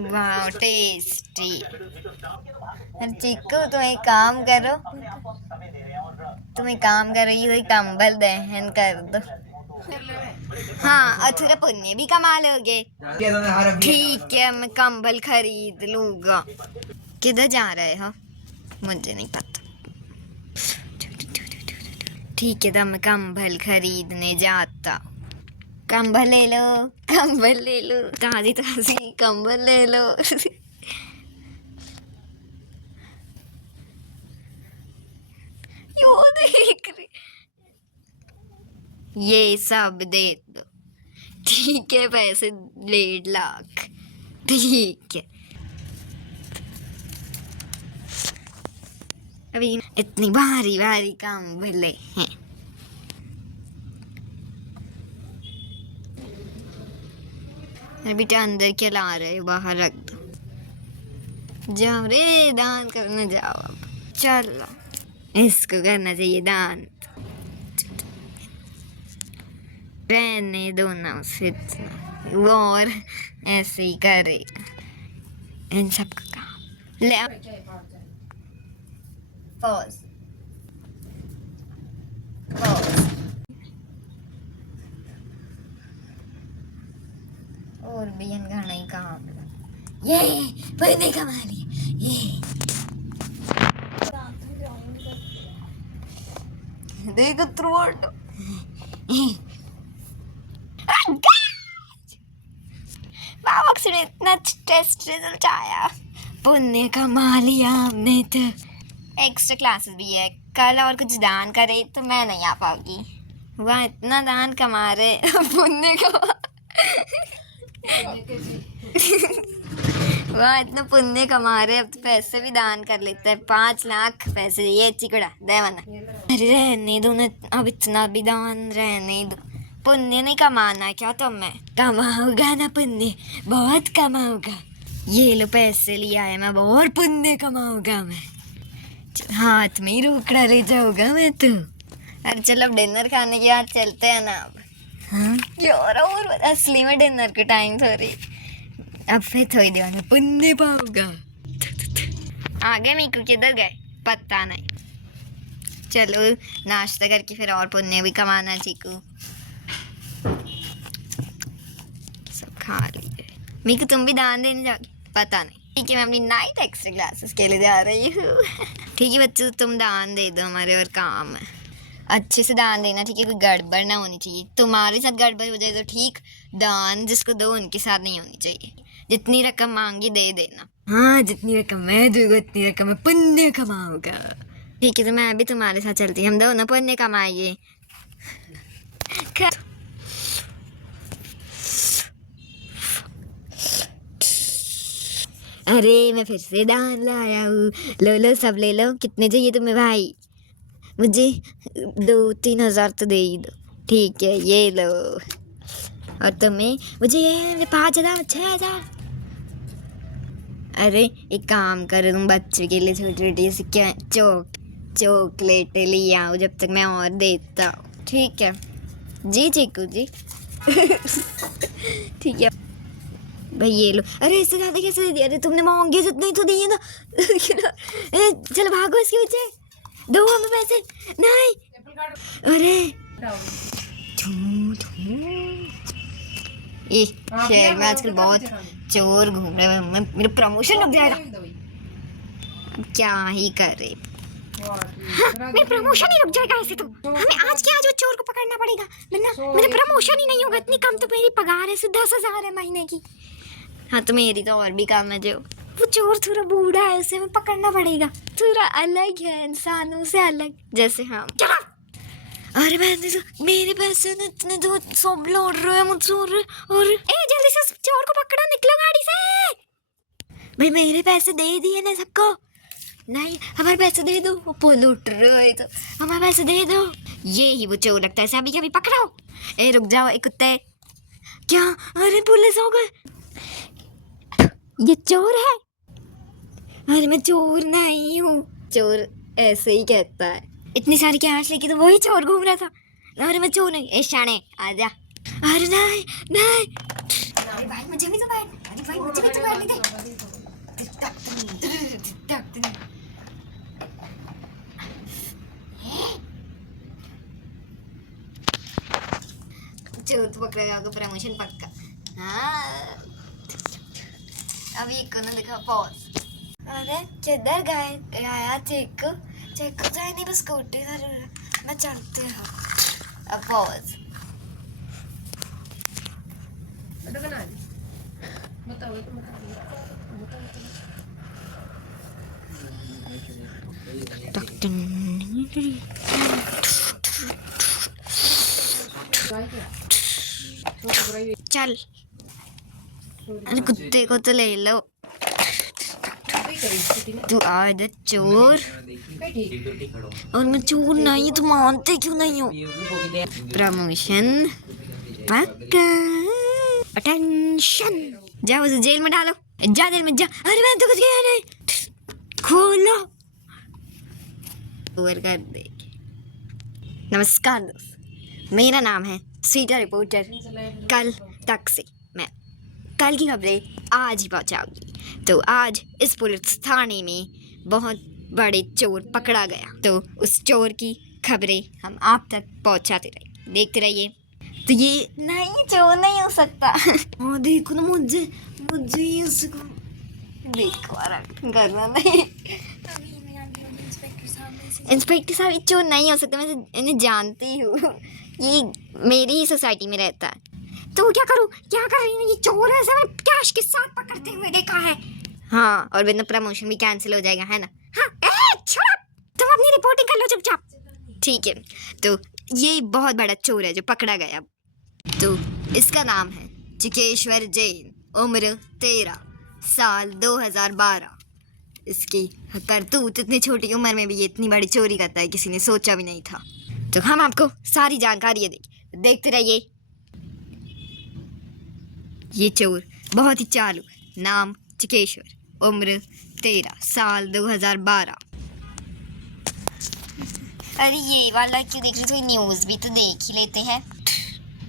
वाह टेस्टी। चिक्कू तुम एक काम करो, ये कंबल दहन कर दो। हाँ और थोड़ा पुण्य भी कमा लोगे। ठीक है मैं कंबल खरीद लूंगा। किधर जा रहे हो मुझे नहीं पता। ठीक है तो मैं कंबल खरीदने जाता। कंबल ले लो ताजी ताजी कंबल ले लो। यो देख रही, ये सब दे दो। ठीक है पैसे 1.5 लाख। ठीक है अभी इतनी भारी भारी कंबलें हैं। बेटा अंदर क्या ला रहे हो, बाहर रख दो। जाओ रे दान करने जाओ अब। चलो इसको करना चाहिए दान। रहने दो ना उसे इतना, वो और ऐसे ही करेगा इन सब का काम। ले पॉज और भी घना ही काम। ये पैसे कमा लिए ये। देखो थ्रोट बाबा ने इतना टेस्ट रिजल्ट आया। पुण्य कमा लिया हमने तो। एक्स्ट्रा क्लासेस भी है कल, और कुछ दान करे तो मैं नहीं आ पाऊंगी। वह इतना दान कमा रहे पुण्य कमा वह इतना पुण्य कमा रहे, अब तो पैसे भी दान कर लेते हैं। 5 लाख पैसे ये चिकड़ा दे मना। अरे रहने दो ना अब, इतना भी दान रहने दो। पुण्य नहीं कमाना क्या तुम्हें? कमाऊंगा ना पुण्य, बहुत कमाऊंगा। ये लो पैसे लिया है मैं, बहुत पुण्य कमाऊंगा मैं। हाथ में ही रोकड़ा ले जाऊंगा मैं तो। अरे चलो अब डिनर खाने के बाद चलते हैं ना अब। हाँ और असली में डिनर के टाइम थोड़ी, अब फिर थोड़ी देर में पुण्य पाऊंगा। आगे मीकू किधर गए पता नहीं। चलो नाश्ता करके फिर और पुण्य भी कमाना। चीकू सब खा लिए। मीकू तुम भी दान देने जाओगे पता नहीं। ठीक है मैं अपनी नाइट एक्स्ट्रा क्लासेस के लिए जा रही हूँ। ठीक है बच्चों तुम दान दे दो, हमारे और काम है। अच्छे से दान देना ठीक है, कोई गड़बड़ ना होनी चाहिए। तुम्हारे साथ गड़बड़ हो जाए तो ठीक, दान जिसको दो उनके साथ नहीं होनी चाहिए। जितनी रकम मांगी दे देना। हाँ जितनी रकम मैं दूंगा उतनी रकम मैं पुण्य कमाऊंगा। ठीक है तो मैं भी तुम्हारे साथ चलती, हम दोनों पुण्य कमाएंगे। अरे मैं फिर से दान लाया हूँ। लो लो सब ले लो। कितने चाहिए तुम्हें भाई? मुझे 2-3 हज़ार तो दे ही दो। ठीक है ये लो। और तुम्हें? मुझे ये 5,000 6,000। अरे एक काम करो तुम बच्चे के लिए छोटी छोटी सी क्या चॉकलेट ले आओ जब तक मैं और देता हूँ। ठीक है जी चीकू जी। ठीक है भाई ये लो। अरे इससे ज़्यादा कैसे दे दिया? अरे तुमने मांगे जितने ही तो दिए ना। चलो भागो इसके पीछे, दो हमें पैसे। नहीं अरे ये शहर में आजकल बहुत चोर घूम रहे हैं। मेरा प्रमोशन लग जाएगा। अब क्या ही करे। हाँ, मेरा प्रमोशन ही रुक जाएगा ऐसे तो। हमें आज के आज वो चोर को पकड़ना पड़ेगा वरना मेरा प्रमोशन ही नहीं होगा। इतनी कम तो मेरी पगार है, 10,000 है महीने की। हाँ तो मेरी तो और भी कम है। जो वो चोर थोड़ा बूढ़ा है, उसे हमें पकड़ना पड़ेगा। थोड़ा अलग है, इंसानों से अलग जैसे हम। अरे मैंने तो मेरे पैसे ने इतने तो सब लौट रहे हैं मुझसे। और जल्दी से चोर को पकड़ो, निकलो गाड़ी से। भाई मेरे पैसे दे दिए ना सबको। नहीं हमारे पैसे दे दो। वो लूट रहे तो हमारे पैसे दे दो। ये ही वो चोर लगता है। अभी कभी पकड़ो। ए रुक जाओ एक कुत्ते। क्या? अरे पुलिस हो गए। ये चोर है। अरे मैं चोर नहीं हूँ। चोर ऐसे ही कहता है। इतनी सारी कैश लेके तो वही चोर घूम रहा था। अरे मैं चोर नहीं। ए शाने आजा। अरे नहीं नहीं। अरे भाई मुझे भी तो बैठ। अरे भाई मुझे भी तो बैठने दे। चोर तो पकड़ा गया होगा, प्रमोशन पक्का। हाँ अब ये को ना देखा पॉज। अरे किधर गए गया चीकू? चीकू जाए नहीं बस स्कूटी मैं चलते हैं। अब पॉज। चल अरे कुत्ते को तो ले लो। तू आधा चोर और मैं चोर नहीं, तुम मानते क्यों नहीं हो? प्रमोशन पक्का। अटेंशन, जाओ उसे जेल में डालो, जा जेल में जा। अरे मैं तो कुछ किया नहीं, खोलो ओवर कर दे। नमस्कार दोस्त, मेरा नाम है स्वीटा रिपोर्टर। कल तक से मैं कल की खबरें आज ही पहुंचाऊंगी। तो आज इस पुलिस थाने में बहुत बड़े चोर पकड़ा गया, तो उस चोर की खबरें हम आप तक पहुंचाते रहे, देखते रहिए। तो ये नहीं, चोर नहीं हो सकता। हाँ देखो ना, मुझे इसको देखो करना नहीं। इंस्पेक्टर साहब ये चोर नहीं हो सकता, मैं इन्हें जानती हूँ, ये मेरी ही सोसाइटी में रहता है। तो क्या करूँ, क्या कर रही हूँ? ये चोर है, मैंने कैश के साथ पकड़ते हुए देखा है। हाँ और बिना प्रमोशन भी कैंसिल हो जाएगा, है ना? हाँ तुम अपनी रिपोर्टिंग कर लो चुपचाप। ठीक है, तो ये बहुत बड़ा चोर है जो पकड़ा गया। तो इसका नाम है चिकेश्वर जैन, उम्र 13, साल 2012। इसकी करतूत इतनी छोटी उम्र में भी ये इतनी बड़ी चोरी करता है, किसी ने सोचा भी नहीं था। तो हम आपको सारी जानकारी देखते रहिए। ये चोर बहुत ही चालू, नाम चिकेश्वर, उम्र 13, साल 2012। अरे ये वाला क्यों देख रही? थोड़ी न्यूज़ भी तो देख ही लेते हैं।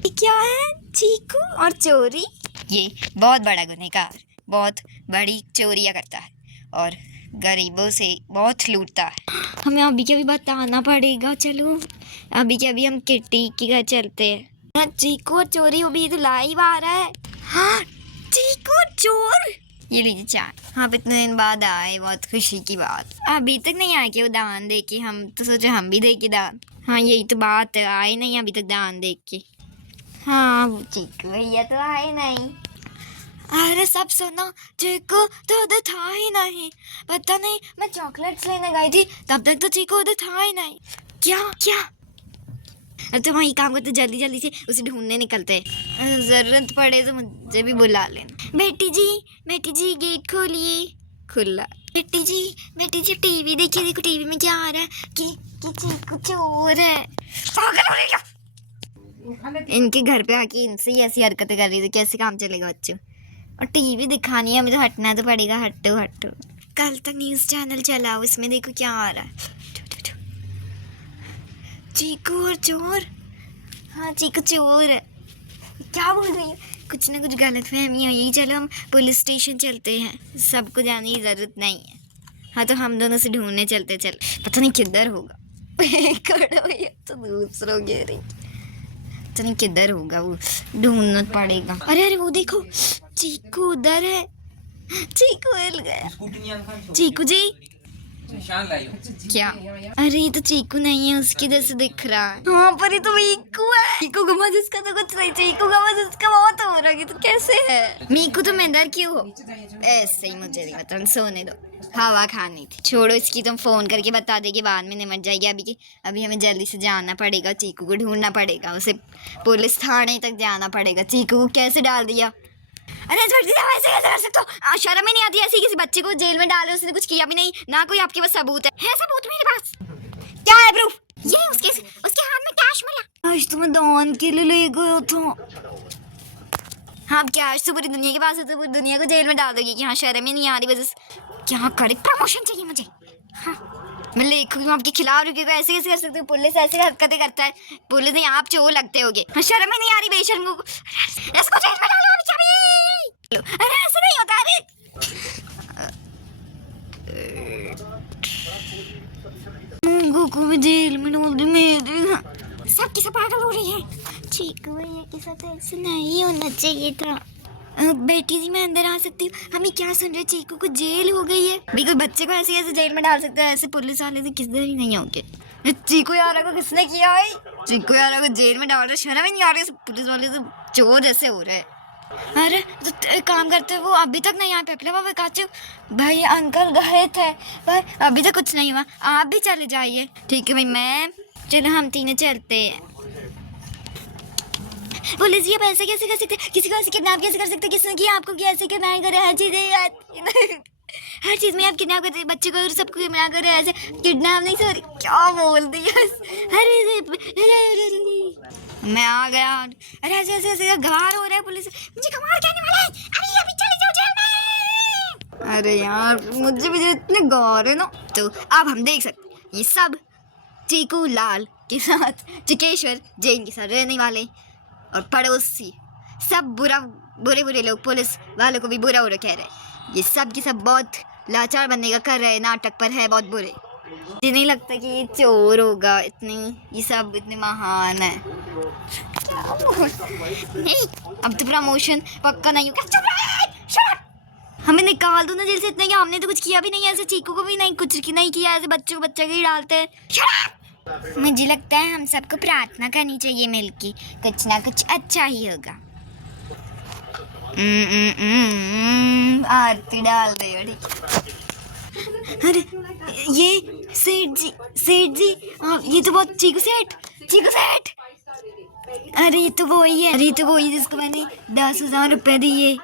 ये क्या है? चीकू और चोरी। ये बहुत बड़ा गुनहगार, बहुत बड़ी चोरियाँ करता है और गरीबों से बहुत लूटता है। हमें अभी के अभी बताना पड़ेगा। चलो अभी के अभी हम किट्टी के घर चलते हैं। चीकू और चोरी अभी तो लाइव आ रहा है। हाँ चीकू और चोर, ये लीजिए चाय। हाँ इतने दिन बाद आए, बहुत खुशी की बात। अभी तक नहीं आए कि वो दान दे के, हम तो सोचे हम भी दे के दान। हाँ यही तो बात है, आए नहीं अभी तक दान दे के। हाँ वो चीकू भैया तो आए नहीं। अरे सब सुनो, चीकू तो उधर था ही नहीं। पता नहीं, मैं चॉकलेट्स लेने गई थी तब तक तो चीकू उधर था ही नहीं। क्या अब तो वही काम करते, जल्दी जल्दी से उसे ढूंढने निकलते हैं। जरूरत पड़े तो मुझे भी बुला लेना। बेटी जी गेट खोलिए। खुला। बेटी जी टीवी देखिए, देखो टीवी में क्या आ रहा है कि चीकू चोर है। इनके घर पे आके इनसे ही ऐसी हरकतें कर रही थी, कैसे काम चलेगा बच्चों? और टीवी दिखानी है, मुझे हटना तो पड़ेगा। हटो कल तक न्यूज़ चैनल चलाओ, इसमें देखो क्या आ रहा है। चीकू और चोर। हाँ चीकू चोर है। क्या बोल रही है? कुछ ना कुछ गलत फहमी है। यही चलो हम पुलिस स्टेशन चलते हैं, सबको जाने की ज़रूरत नहीं है। हाँ तो हम दोनों से ढूंढने चलते। चल पता नहीं किधर होगा। तो दूसरों के रही, पता नहीं किधर होगा, वो ढूंढना पड़ेगा। अरे वो देखो चीकू उधर है। चीकू हिल गया। चीकू जी क्या? अरे ये तो चीकू नहीं है, उसकी जैसे दिख रहा है। हाँ पर ये तो मीकू है। मीकू का मजा इसका तो कुछ नहीं, चीकू का मजा इसका बहुत हो रहा है। तो कैसे है मीकू? तुम इधर क्यों हो? ऐसे ही मुझे नहीं पता, सोने दो, हवा खानी थी। छोड़ो इसकी, तुम फोन करके बता देगी, बाद में निमट जाएगी। अभी हमें जल्दी से जाना पड़ेगा, चीकू को ढूंढना पड़ेगा, उसे पुलिस थाने तक जाना पड़ेगा। चीकू को कैसे डाल दिया? अरे ऐसे कैसे कर सकते हो? शर्म ही नहीं आती ऐसे किसी बच्चे को जेल में डालो, उसने कुछ किया भी नहीं, ना कोई आपके पास सबूत है सबूत मेरे पास? क्या है प्रूफ? ये उसके हाथ में कैश मिला। आज तुम्हें दान के लिए ले गया था। हाँ कैश तो पूरी दुनिया के पास है, तो पूरी दुनिया को जेल में डाल दोगी कि हाँ शर्म ही नहीं आ रही बस। क्या करे? प्रमोशन चाहिए मुझे। हाँ मैं लिखूंगी आपके खिलाफ, रुकेगा। ऐसे कैसे कर सकते हो? पुलिस ऐसे हरकतें करता है, पुलिस नहीं आप चोर लगते होगे। हाँ शर्म ही नहीं आ रही बेशर्म को। इसको जेल में डालो अभी। अरे ऐसे नहीं होता। अरे को जेल में डाल दे। मेरे सब की सब पागल हो रही है। चीकू भैया के साथ ऐसे नहीं होना चाहिए था। बेटी जी मैं अंदर आ सकती हूँ? हमें क्या सुन रहे, चीकू को जेल हो गई है। भाई कोई बच्चे को ऐसे ऐसे जेल में डाल सकते हैं? ऐसे पुलिस वाले से किस दर ही नहीं होंगे। चीकू यारा को किसने किया है? चीकू यारा को जेल में डाल रहे, शर्म ही नहीं आ रही। पुलिस वाले तो चोर जैसे हो रहे हैं। अरे तो एक काम करते, वो अभी तक नहीं आए पेपले बाबा काचू भाई, अंकल गए थे पर अभी तक कुछ नहीं हुआ। आप भी चले जाइए। ठीक है भाई मैम, चलो हम तीनों चलते हैं। पुलिस ये पैसे कैसे कर सकते, किसी को ऐसे किडनैप कैसे कर सकते, किसने किया आपको, कैसे किडनैप करे? हर चीज हर चीज में आप किडनैप करते, बच्चे को सबको किडनैप करे, ऐसे किडनैप नहीं, सॉरी क्या बोल दिया। अरे मैं आ गया। अरे ऐसे ऐसे ऐसे गवार हो रहा है पुलिस, मुझे गवार कहने वाला है। अरे अभी चले जाओ जेल में। अरे यार मुझे भी इतने गवार है ना। तो अब हम देख सकते ये सब चीकू लाल के साथ चिकेश्वर जैन के साथ रहने वाले और पड़ोसी सब बुरे बुरे लोग, पुलिस वालों को भी बुरा बुरा कह रहे हैं। ये सब की सब बहुत लाचार बनने का कर रहे हैं, नाटक पर है बहुत बुरे। मुझे नहीं लगता कि ये चोर होगा, ये सब इतने महान है। नहीं अब तो प्रमोशन पक्का नहीं होगा। हमें निकाल दो ना जेल से, इतने कि हमने तो कुछ किया भी नहीं है, ऐसे चीकू को भी नहीं कुछ नहीं किया, ऐसे बच्चे को बच्चे के ही डालते हैं। मुझे लगता है हम सबको प्रार्थना करनी चाहिए मिलके, कुछ ना कुछ अच्छा ही होगा। आरती डाल दे। अरे ये सेठ जी ये तो बहुत चीकू सेठ। अरे ये तो वही है, जिसको मैंने 10,000 रुपए दिए।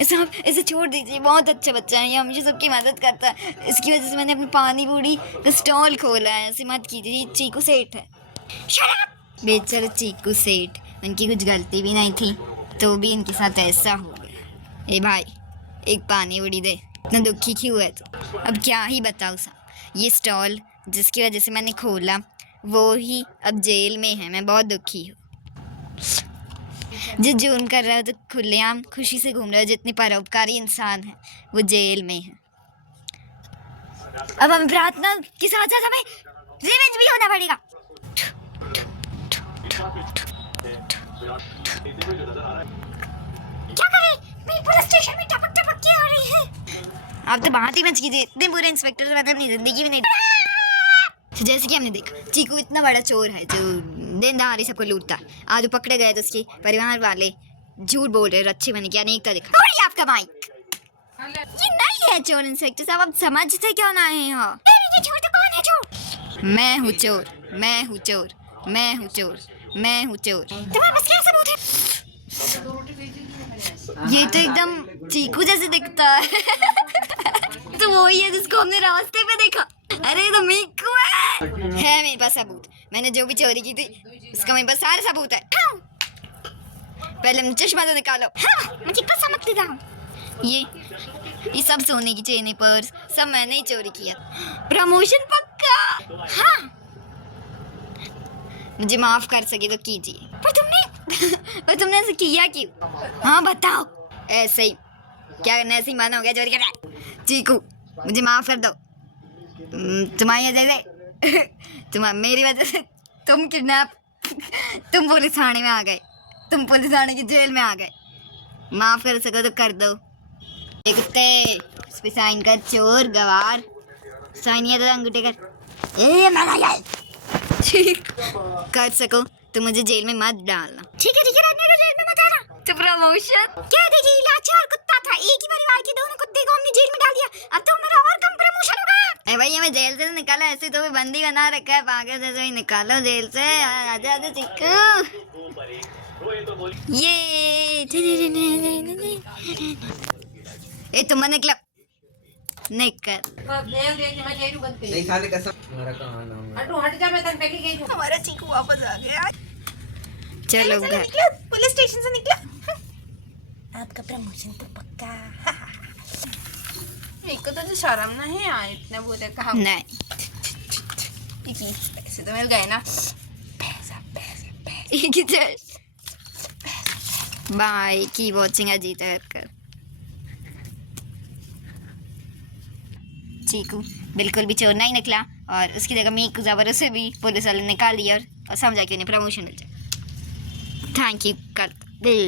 इसे छोड़ दीजिए, बहुत अच्छा बच्चा है, ये हमेशा सबकी मदद करता है। इसकी वजह से मैंने अपनी पानी पूरी का स्टॉल खोला है। ऐसे मत कीजिए, चीकू सेठ है। बेचारे चीकू सेठ, उनकी कुछ गलती भी नहीं थी तो भी इनके साथ ऐसा हो गया। ए भाई एक पानी पूरी दे, इतना दुखी क्यों है तो? अब क्या ही बताऊँ साहब, ये स्टॉल जिसकी वजह से मैंने खोला वो ही अब जेल में है। मैं बहुत दुखी हूँ। जो जुर्म कर रहा है तो खुलेआम खुशी से घूम रहा है, जितने परोपकारी इंसान हैं वो जेल में है। अब हम प्रार्थना के साथ साथ हमें रिवेंज भी होना पड़ेगा। क्या करें, मेरी पुलिस स्टेशन में टपक की आ रही है। आप तो बात ही मत कीजिए, इतने बुरे इंस्पेक्टर मैंने अपनी जिंदगी में नहीं। तो जैसे कि हमने देखा चीकू इतना बड़ा चोर है जो दिन दहाड़े सबको लूटता है। आज वो पकड़े गए तो उसके परिवार वाले झूठ बोल रहे, अच्छे बने क्या अनेकता दिखा। और ये आपका माइक ये नहीं है चोर इंस्पेक्टर साहब, आप समझते क्यों ना है? यहाँ चोर तो कौन है? चोर मैं हूँ, चोर मैं हूँ, चोर मैं हूँ, चोर मैं हूँ, चोर। तुम्हारे पास क्या सबूत है? ये तो एकदम चीकू जैसे दिखता है। तो वही है जिसको हमने रास्ते पे देखा। अरे तो मीकू है मेरे पास सबूत। मैंने जो भी चोरी की थी उसका मेरे पास सारे सबूत है। पहले मुझे चश्मा तो निकालो। हाँ, मुझे कसम मत दिखाओ। ये सब सोने की चेन पर्स सब मैंने ही चोरी किया। प्रमोशन पक्का। हाँ मुझे माफ कर सके तो कीजिए। पर तुमने ऐसे किया क्यों? हाँ बताओ। ऐसे ही क्या करना, ऐसे ही मन हो गया चोरी करना। चीकू मुझे माफ कर दो। तुम्हारी वजह से मेरी वजह से तुम किडनैप, तुम पुलिस थाने में आ गए, तुम पुलिस थाने की जेल में आ गए। माफ कर सको तो कर दो। देखते इस पे साइन कर, चोर गवार। साइन ये तो अंगूठे कर। ए मैं कर सको तो मुझे जेल में मत डालना। ठीक है जेल में मत आना। तो प्रमोशन क्या देखिए, लाचार कुत्ता था, एक ही परिवार के दोनों कुत्ते को हमने जेल में डाल दिया। अब तो मेरा और कम प्रमोशन होगा। ए भाई हमें जेल से निकाला, ऐसे तो बंदी बना रखा है पागल जैसे ही। निकालो जेल से, आजा आजा चिक्कू। ये ए तुम निकलो, निकल। हमारा चीकू वापस आ गया। चलो घर, पुलिस स्टेशन से निकला। आपका प्रमोशन तो पक्का। मेरे को तो शर्म नहीं आए इतने बुरे काम। नहीं पैसे तो मिल गए ना। बाय की वॉचिंग अजीत हरकर। चीकू बिल्कुल भी चोर नहीं निकला और उसकी जगह मीकू जबर उसे भी पुलिस वाले निकाल दिया और समझा कि उन्हें प्रमोशन मिल जाए। थैंक यू कर दिल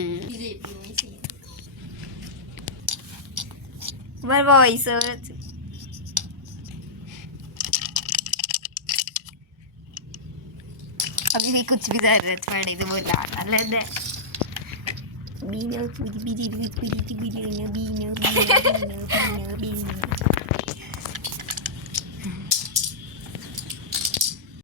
वर वॉइस अभी भी कुछ भी जरूरत पड़े तो बोला लेते बीनो बीनो बीनो बीनो बीनो बीनो बीनो बीनो